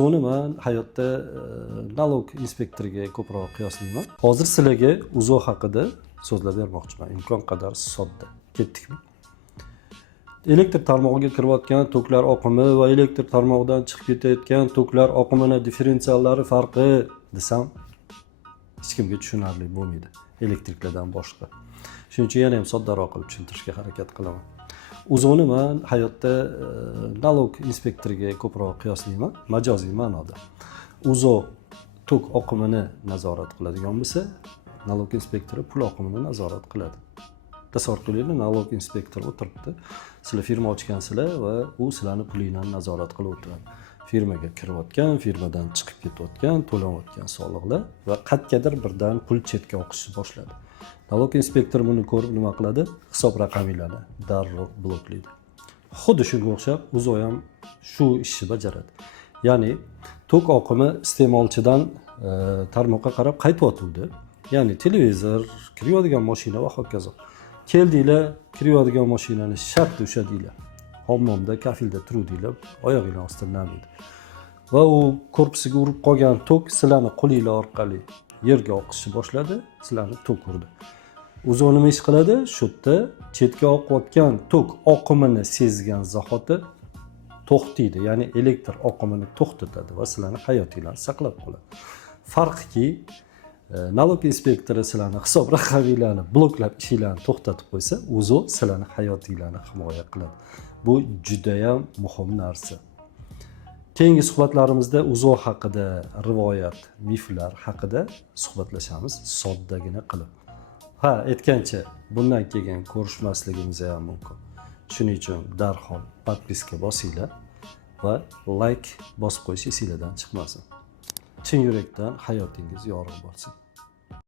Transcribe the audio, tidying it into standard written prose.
O'zimni men hayotda nalog inspektoriga ko'proq qiyoslayman. Hozir sizlarga Uzo haqida so'zlab bermoqchiman. Imkon qadar sodda. Ketdikmi? Elektr tarmog'iga kirayotgan toklar oqimi va elektr tarmog'idan chiqib ketayotgan toklar oqimining differensiallari farqi desam, hech kimga tushunarli bo'lmaydi, elektriklardan boshqa. Shuning uchun yana ham soddaroq qilib tushuntirishga harakat qilaman. O'zimni men hayotda nalog inspektoriga ko'proq qiyoslayman, majoziy ma'noda. Uzo tok oqimini nazorat qiladigan bo'lsa, nalog inspektori pul oqimini nazorat qiladi. Tasavvur qilinglar, nalog inspektor o'tiribdi. Sizlar firma ochgansizlar va u sizlarning pulinglarni nazorat qilib o'tiradi. Firmaga kirayotgan, firmadan chiqib ketayotgan, to'lanayotgan soliqlar va qat'iyatdir birdan pul chetga oqishni boshladi. Nalog inspektor buni ko'rib nima qiladi? Hisob raqamlarni darrov bloklaydi. Xuddi shunga o'xshab Uzo ham shu ishni bajaradi. Ya'ni tok oqimi iste'molchidan tarmoqqa qarab qaytyapti. Ya'ni televizor, kirayotgan mashina va hokazo. Keldinglar, kirayotgan mashinani shart ushladinglar. Hammomda, kafilda turuvdinglar, oyog'inglar ostidan namaydi. Va u korpusiga urib qolgan tok sizlarning qo'linglar orqali yerga oqishni boshladi, sizlarni tok urdi. Uzo nima ish qiladi? Shu yerda chetga oqayotgan tok oqimini sezgan zahoti to'xtaydi, ya'ni elektr oqimini to'xtatadi va sizlarning hayotinglarni saqlab qoladi. Farqi nalog inspektori sizlarning hisob raqaminglarni bloklab ishinglarni to'xtatib qo'ysa, Uzo sizlarning hayotinglarni himoya qiladi. Bu juda ham muhim narsa. Keyingi suhbatlarimizda Uzo haqida, rivoyat, miflar haqida suhbatlashamiz, soddagina qilib. Ha, aytgancha, bundan keyin ko'rishmasligimiz ham mumkin. Shuning uchun darhol podpiska bosinglar va like bosib qo'yish esingizdan chiqmasin. Chin yurakdan hayotingiz yorug' bo'lsin.